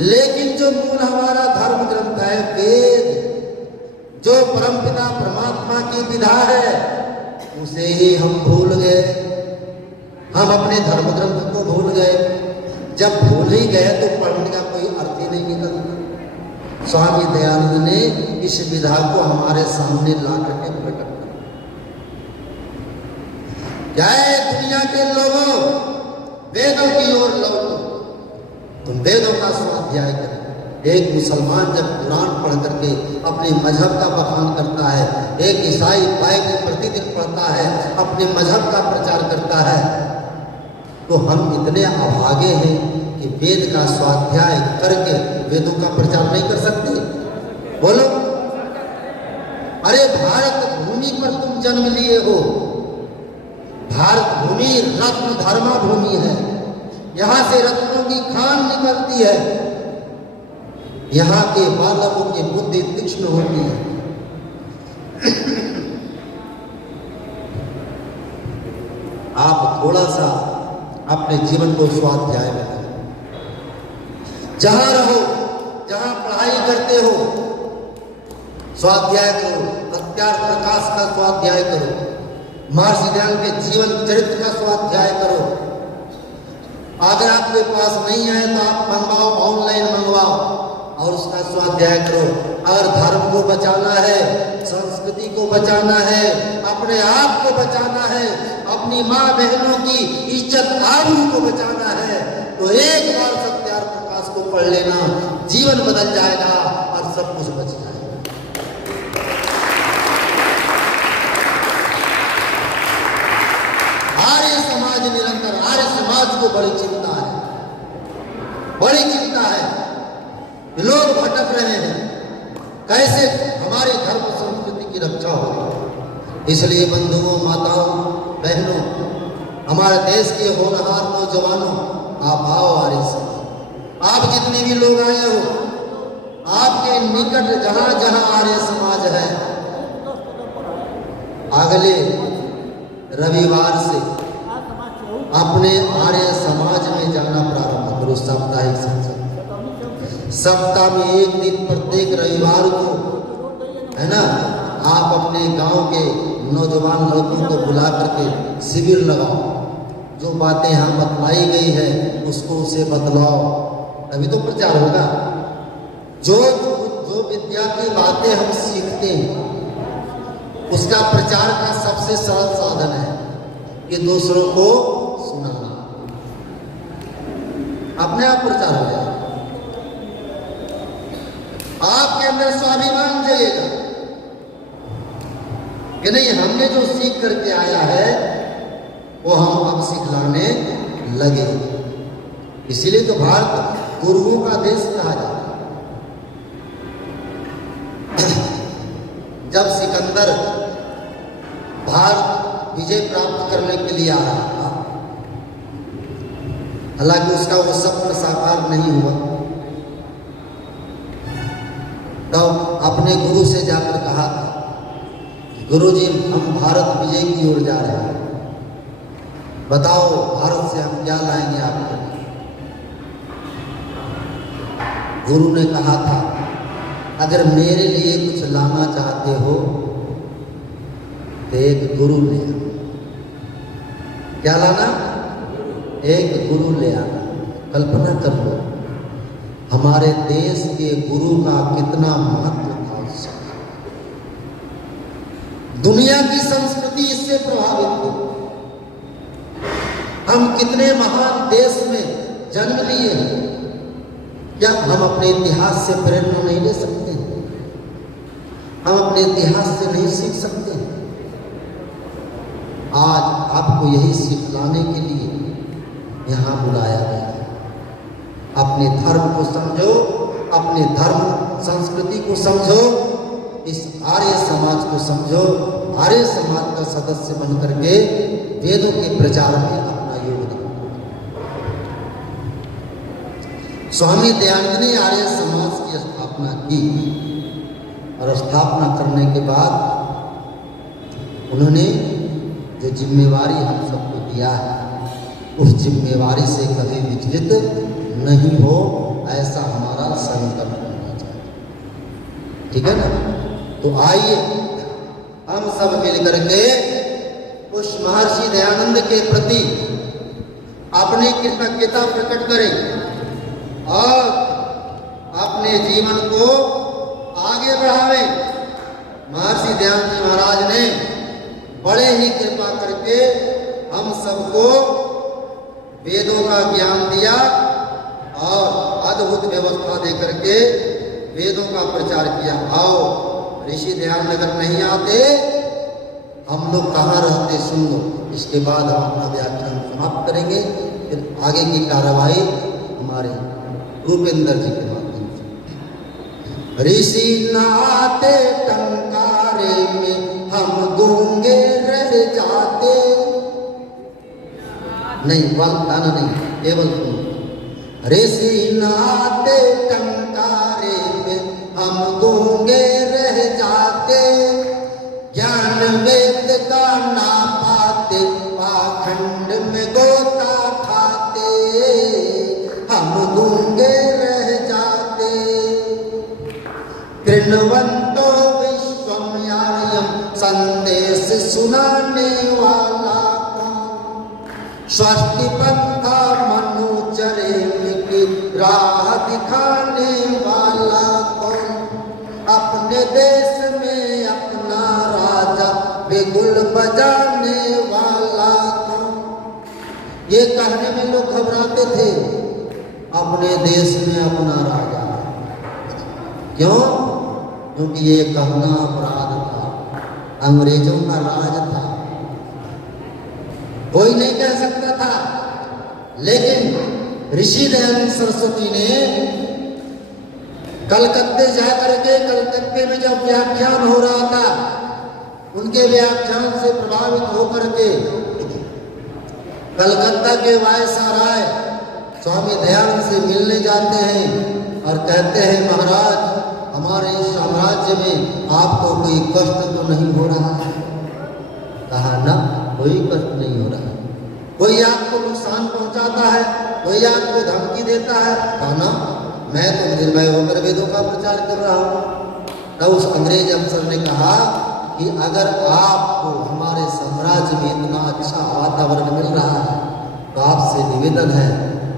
लेकिन जो मूल हमारा धर्म ग्रंथ है वेद, जो परमपिता परमात्मा की विधा है, उसे ही हम भूल गए। हम अपने धर्म ग्रंथ को भूल गए। जब भूल ही गए तो पढ़ने का कोई अर्थ ही नहीं निकलता। स्वामी दयानंद ने इस विधा को हमारे सामने ला करके प्रकट किया। क्या है दुनिया के लोगों, वेदों की ओर लौटो, तुम वेदों का स्वाध्याय करो। एक मुसलमान जब कुरान पढ़ करके अपने मजहब का बखान करता है, एक ईसाई बाइबल प्रतिदिन पढ़ता है, अपने मजहब का प्रचार करता है, तो हम इतने अभागे हैं कि वेद का स्वाध्याय करके वेदों का प्रचार नहीं कर सकते। बोलो, अरे भारत भूमि पर तुम जन्म लिए हो। भारत भूमि रत्न धर्मा भूमि है। यहां से रत्नों की खान निकलती है। यहां के बालकों की बुद्धि तीक्ष्ण होती है। आप थोड़ा सा अपने जीवन को स्वाध्याय में करें। जहां रहो, जहां पढ़ाई करते हो, स्वाध्याय करो। हत्यार प्रकाश का स्वाध्याय करो। महर्षि दयानंद के जीवन चरित्र का स्वाध्याय करो। अगर आपके पास नहीं है तो आप मंगवाओ, ऑनलाइन मंगवाओ और उसका स्वाध्याय करो। अगर धर्म को बचाना है, संस्कृति को बचाना है, अपने आप को बचाना है, अपनी माँ बहनों की इज्जत आबरू को बचाना है, तो एक बार सत्यार प्रकाश को पढ़ लेना, जीवन बदल जाएगा और सब कुछ बच जाएगा। आर्य समाज निरंतर, आर्य समाज को बड़ी चिंता है, बड़ी चिंता है। लोग भटक रहे हैं, कैसे हमारे धर्म संस्कृति की रक्षा हो। इसलिए बंधुओं, माताओं, बहनों, हमारे देश के होनहार नौजवानों, आप आओ आर्य समाज। आप जितने भी लोग आए हो, आपके निकट जहां जहां आर्य समाज है, अगले रविवार से अपने आर्य समाज में जाना प्रारंभ करो। साप्ताहिक सत्संग सप्ताह में एक दिन प्रत्येक रविवार को, है ना, आप अपने गांव के नौजवान लड़कों को बुला करके शिविर लगाओ। जो बातें यहाँ बतलाई गई है उसको उसे बतलाओ, तभी तो प्रचार होगा। जो विद्या की बातें हम सीखते हैं उसका प्रचार का सबसे सरल साधन है कि दूसरों को सुनाना। अपने आप प्रचार हो जाएगा। आपके अंदर स्वाभिमान जगेगा कि नहीं, हमने जो सीख करके आया है वो हम अब सिखलाने लगे। इसीलिए तो भारत गुरुओं का देश कहा जाता है। जब सिकंदर भारत विजय प्राप्त करने के लिए आ रहा था, हालांकि उसका वो सपना साकार नहीं हुआ, तो अपने गुरु से जाकर कहा था, गुरुजी हम भारत विजय की ओर जा रहे हैं, बताओ भारत से हम क्या लाएंगे आपके लिए। गुरु ने कहा था, अगर मेरे लिए कुछ लाना चाहते हो तो एक गुरु ले आना। क्या लाना? एक गुरु ले आना। कल्पना कर लो हमारे देश के गुरु का कितना महत्व था उस समय। दुनिया की संस्कृति इससे प्रभावित थी। हम कितने महान देश में जन्म लिए, क्या हम अपने इतिहास से प्रेरणा नहीं ले सकते? हम अपने इतिहास से नहीं सीख सकते? आज आपको यही सिखलाने के लिए यहाँ बुलाया गया है। अपने धर्म को समझो, अपने धर्म संस्कृति को समझो, इस आर्य समाज को समझो, आर्य समाज का सदस्य बनकर के वेदों के प्रचार में अपना योगदान। स्वामी दयानंद ने आर्य समाज की स्थापना की और स्थापना करने के बाद उन्होंने जो जिम्मेवारी हम सबको दिया है उस जिम्मेवारी से कभी विचलित नहीं हो, ऐसा हमारा संकल्प होना चाहिए। ठीक है ना? तो आइए हम सब मिलकर के उस महर्षि दयानंद के प्रति अपनी कृतज्ञता प्रकट करें और अपने जीवन को आगे बढ़ावें। महर्षि दयानंद जी महाराज ने बड़े ही कृपा करके हम सबको वेदों का ज्ञान दिया और अद्भुत व्यवस्था देकर के वेदों का प्रचार किया। आओ ऋषि दयानंद अगर नहीं आते हम लोग कहाँ रहते, सुन लो। इसके बाद हम अपना व्याख्यान समाप्त करेंगे, फिर आगे की कार्रवाई हमारे रूपेंद्र जी के माध्यम से। ऋषि न आते टंकारे में हम गूंगे रह जाते। नहीं, वाल गाना नहीं, केवल सुनो। ऋषि न आते टंकारे में हम गूंगे रह जाते। ज्ञान वेद का ना पाते, पाखंड में गोता खाते। हम गूंगे रह जाते। कृण्वन्तो विश्वम्यायं संदेश सुनाने वाला कौन। स्वस्ति पंथा मनुचरे की राह दिखाने वाला कौन। अपने देश में अपना राजा बिगुल बजाने वाला कौन। ये कहने में लोग घबराते थे, अपने देश में अपना राजा। क्यों? क्योंकि ये कहना अपराध था, अंग्रेजों का राज था, कोई नहीं कह सकता था। लेकिन ऋषि दयानंद सरस्वती ने कलकत्ते जाकर के, कलकत्ते में जब व्याख्यान हो रहा था, उनके व्याख्यान से प्रभावित होकर के कलकत्ता के वायसराय स्वामी दयानंद से मिलने जाते हैं और कहते हैं, महाराज हमारे साम्राज्य में आपको कोई कष्ट तो नहीं हो रहा है? कहा ना, कोई कष्ट नहीं हो रहा है। कोई आपको नुकसान पहुंचाता है, कोई आपको धमकी देता है? कहा ना, मैं तो निर्भय होकर वेदों का प्रचार कर रहा हूँ। तब उस अंग्रेज अफसर ने कहा कि अगर आपको हमारे साम्राज्य में इतना अच्छा वातावरण मिल रहा है तो आपसे निवेदन है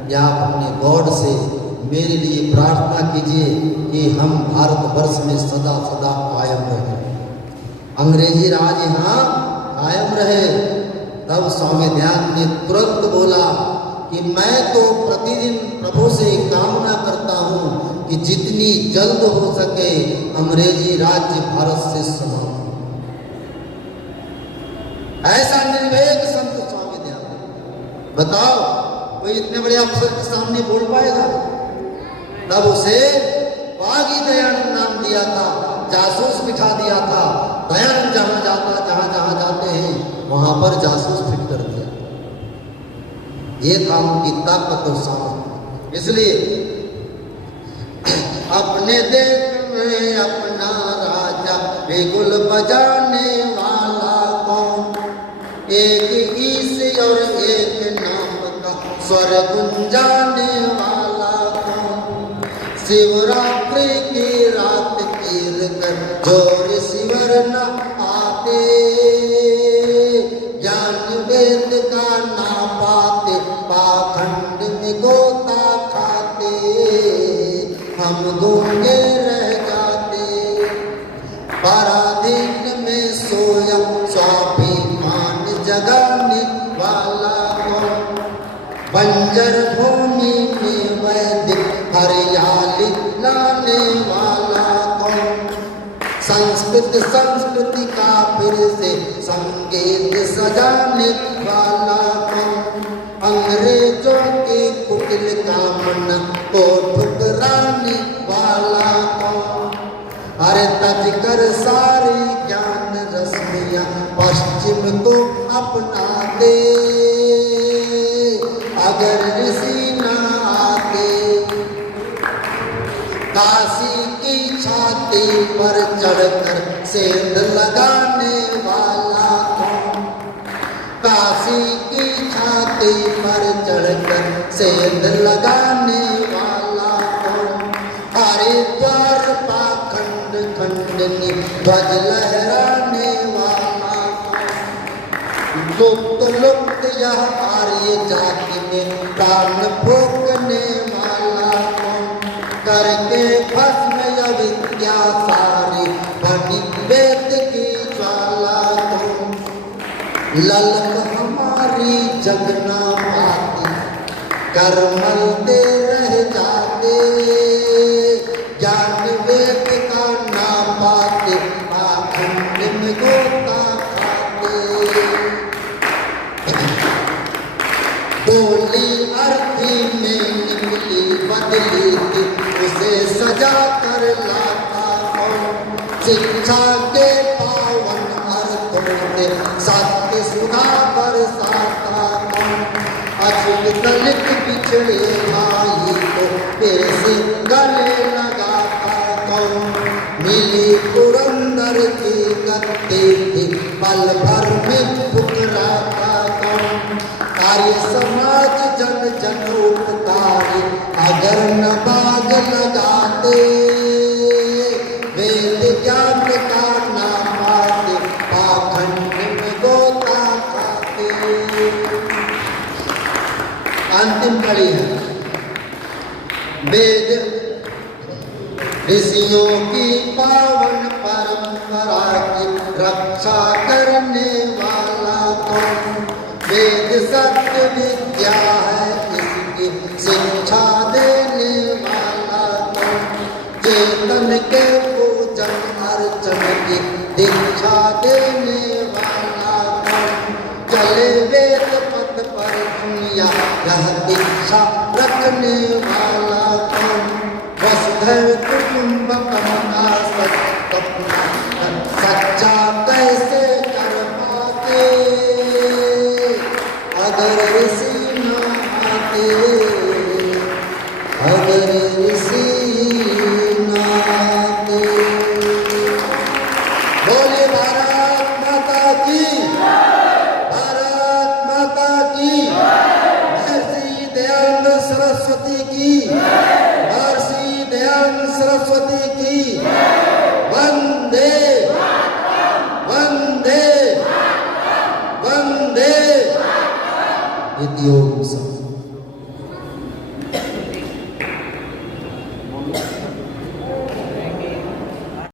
कि आप अपने गॉड से मेरे लिए प्रार्थना कीजिए कि हम भारतवर्ष में सदा सदा कायम रहें, अंग्रेजी राज यहाँ कायम रहे। तब स्वामी दयानंद ने तुरंत बोला कि मैं तो प्रतिदिन प्रभु से कामना करता हूँ कि जितनी जल्द हो सके अंग्रेजी राज्य भारत से समाप्त। ऐसा निर्वेद संत स्वामी दयानंद। बताओ कोई इतने बड़े अफसर के सामने बोल पाएगा? तब उसे बागी दयानंद नाम दिया था, जासूस बिठा दिया था। दयानंद जहां जाते हैं वहां पर जासूस फिट कर दिया। ये था उनकी ताकत और सामर्थ्य। इसलिए अपने देश में अपना राजा बिगुल बजाने वाला कौन। एक ईश और एक नाम का स्वर गुंजाने वाला कौन। शिवरात्रि की रात कीर कर जो ऋषिवर न आते, ज्ञान वेद का ना पाते, पाखंड में गोता खाते, हम गूंगे रह जाते। पराधीन में सोया स्वाभिमान जगाने वाला कौन, बंजर भूमि में वैदिक हरियाली लाने वाला कौन, संस्कृति का फिर से संगीत सजाने वाला कौन, अंग्रेजों के कुटिल का मन को ठुकराने वाला कौन। अरे तज कर सारी ज्ञान रश्मियां पश्चिम को अपना दे, अगर ऋषि न आते। काशी की छाती पर चढ़कर सेंध लगाने वाला कौन, काशी की छाती पर चढ़कर सेंध लगाने वाला कौन, हरिद्वार पाखंड खंडनी ध्वज लहराने वाला कौन, लुप्त यह आर्य जाति में प्राण फूकने वाला कौन, करके भस्म अविद्या सारी बनी वेद की ज्वाला कौन, ललक हमारी जगना पाती करमलते रह जाते, ज्ञान वेद का ना पाते, पाखंड में गोता खाते। बोली अर्थी में निकली बदली थी, उसे सजा कर लाता कौन, शिक्षा के पावन अर्थों से सत्य सुधा बरसाता कौन, अछूत दलित पिछड़े भाई को फिर से गले लगाता कौन, मिली पुरंदर की गद्दी थी पल भर में ठुकराता कौन, कार्य समाज जन जन उपकारी अगर न बाग लगाते, वेद ज्ञान का ना पाते, पाखंड में गोता खाते। अंतिम कड़ी है वेद ऋषियों की पावन परंपरा की रक्षा करने वाला कौन, वेद सत्य विद्या है इसकी शिक्षा देने वाला कौन, चेतन के पूजन अर्चन की दीक्षा देने वाला कौन, चले वेद पथ पर दुनिया यह दीक्षा रखने वाला कौन, वसुधैव कुटुंबकम का सच्चा कैसे कर पाते, अगर ऋषि न आते, अगर ऋषि न आते। बोले भारत माता की, भारत माता की, महर्षि दयानंद सरस्वती की, महर्षि दयानंद सरस्वती की। वंदे वंदे वंदे।